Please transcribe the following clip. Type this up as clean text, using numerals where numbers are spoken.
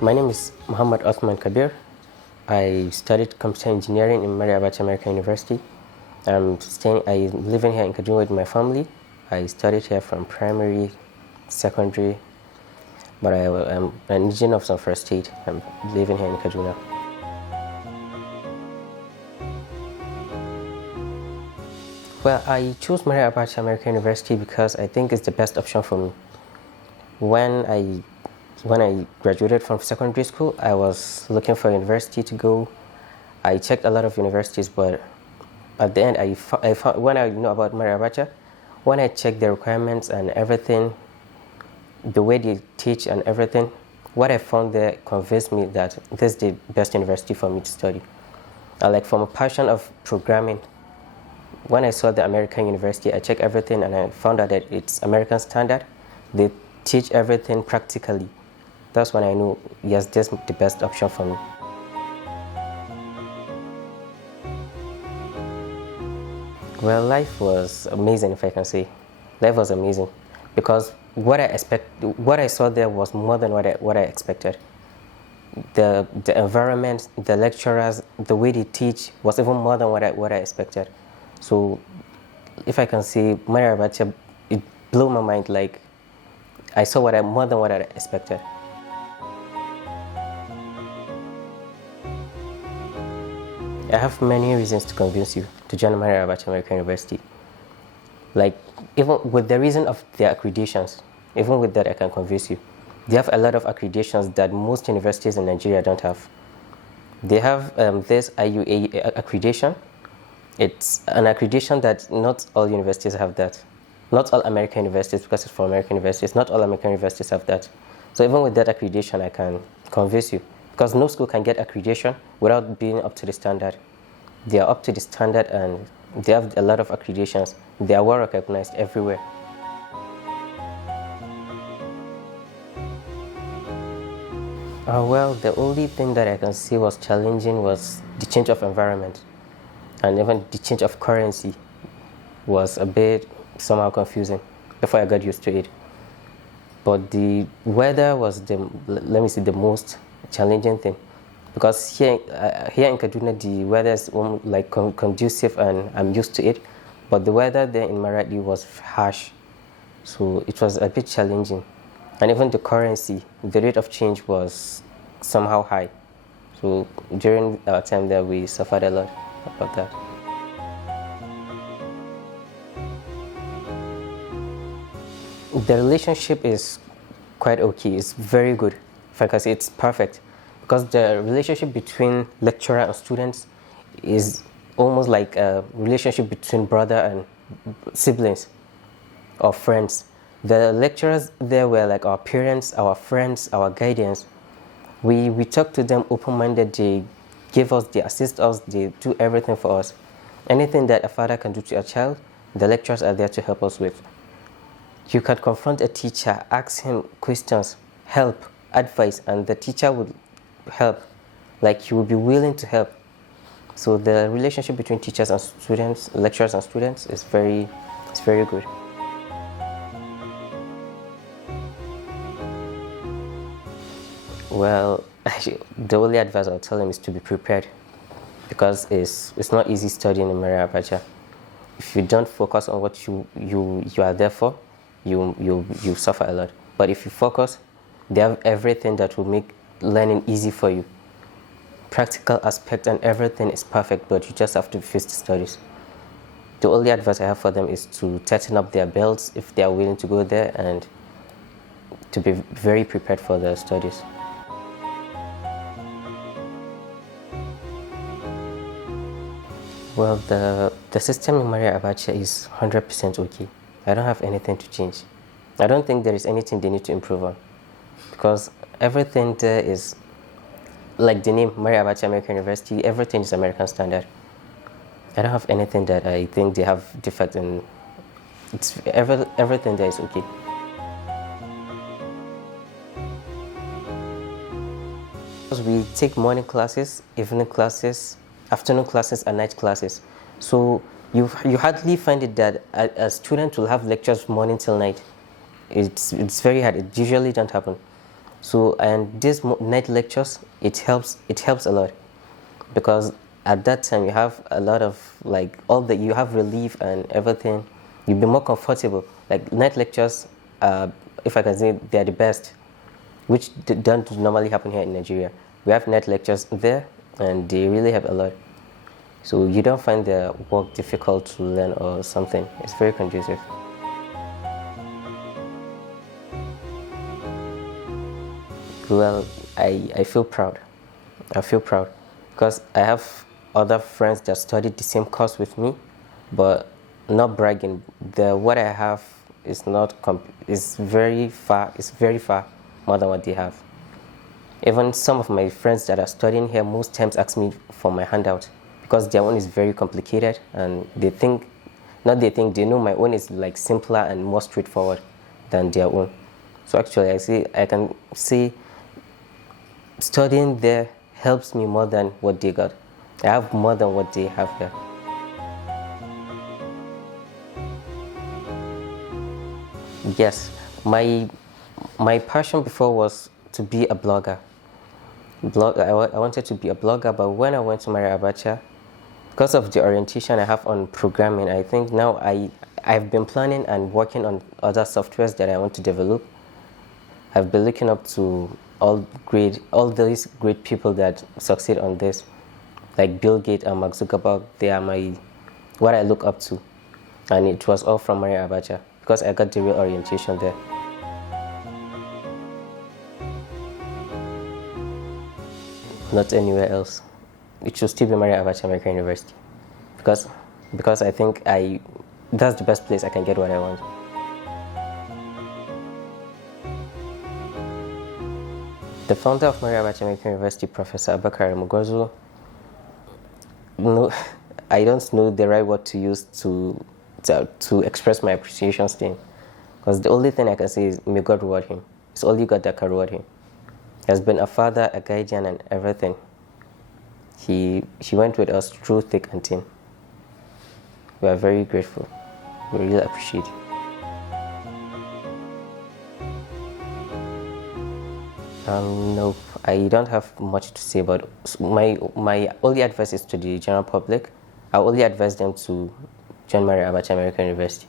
My name is Usman Kabir. I studied computer engineering in American University. I'm living here in Kaduna with my family. I studied here from primary, secondary, but I am an indigenous of some first state. I'm living here in Kaduna. Well, I chose American University because I think it's the best option for me. When I graduated from secondary school, I was looking for a university to go. I checked a lot of universities, but at the end, I found when I know about Mariabacha, when I checked the requirements and everything, the way they teach and everything, what I found there convinced me that this is the best university for me to study. From a passion of programming, when I saw the American university, I checked everything and I found out that it's American standard. They teach everything practically. That's when I knew, yes, this is the best option for me. Well, life was amazing, if I can say. Life was amazing because what I saw there was more than what I expected. The environment, the lecturers, the way they teach was even more than what I expected. So, if I can say, Mariabacha, it blew my mind. Like, I saw more than what I expected. I have many reasons to convince you to join American University. Even with the reason of their accreditations, even with that, I can convince you. They have a lot of accreditations that most universities in Nigeria don't have. They have this IUA accreditation. It's an accreditation that not all universities have that. Not all American universities, because it's for American universities, not all American universities have that. So even with that accreditation, I can convince you. Because no school can get accreditation without being up to the standard. They are up to the standard and they have a lot of accreditations. They are well recognized everywhere. Well, the only thing that I can say was challenging was the change of environment. And even the change of currency was a bit somehow confusing before I got used to it. But the weather was the most challenging thing, because here in Kaduna the weather is conducive and I'm used to it, but the weather there in Maradi was harsh, so it was a bit challenging. And even the currency, the rate of change was somehow high, so during our time there we suffered a lot about that. The relationship is quite okay. It's very good. If I can say, it's perfect, because the relationship between lecturer and students is almost like a relationship between brother and siblings or friends. The lecturers there were like our parents, our friends, our guardians. We talk to them open-minded. They give us, they assist us, they do everything for us. Anything that a father can do to a child, the lecturers are there to help us with. You can confront a teacher, ask him questions, help, advice, and the teacher would help. Like, he would be willing to help. So the relationship between teachers and students, lecturers and students, is very good. Well, actually, the only advice I'll tell him is to be prepared, because it's not easy studying in Mariabacha. If you don't focus on what you are there for, you suffer a lot. But if you focus, they have everything that will make learning easy for you. Practical aspect and everything is perfect, but you just have to face the studies. The only advice I have for them is to tighten up their belts if they are willing to go there, and to be very prepared for their studies. Well, the system in Mariabacha is 100% okay. I don't have anything to change. I don't think there is anything they need to improve on, because everything there is, like the name, Mariabacha American University, everything is American standard. I don't have anything that I think they have defect in. Everything there is okay. We take morning classes, evening classes, afternoon classes, and night classes. So you hardly find it that a student will have lectures morning till night. It's very hard. It usually don't happen. So, and these night lectures, it helps a lot, because at that time you have a lot of, like, you have relief and everything. You'll be more comfortable. Like night lectures, if I can say, they're the best, which don't normally happen here in Nigeria. We have night lectures there, and they really help a lot. So you don't find the work difficult to learn or something. It's very conducive. Well, I feel proud. I feel proud because I have other friends that studied the same course with me, but not bragging. What I have is not is very far. It's very far more than what they have. Even some of my friends that are studying here most times ask me for my handout because their own is very complicated, and they know my own is like simpler and more straightforward than their own. So actually, I can see studying there helps me more than what they got. I have more than what they have here. Yes, my passion before was to be a blogger. I wanted to be a blogger, but when I went to Maria Abacha, because of the orientation I have on programming, I think now I've been planning and working on other softwares that I want to develop. I've been looking up to all these great people that succeed on this, like Bill Gates and Mark Zuckerberg. They are what I look up to, and it was all from Maria Abacha because I got the real orientation there. Not anywhere else. It should still be Maria Abacha American University, because I think that's the best place I can get what I want. The founder of Maria Abacha American University, Professor Abakar Mugozu, no, I don't know the right word to use to express my appreciation to him, because the only thing I can say is may God reward him. It's only God that can reward him. He has been a father, a guardian, and everything. He went with us through thick and thin. We are very grateful. We really appreciate it. No, I don't have much to say about my only advice is to the general public. I only advise them to join Maria Abacha American University.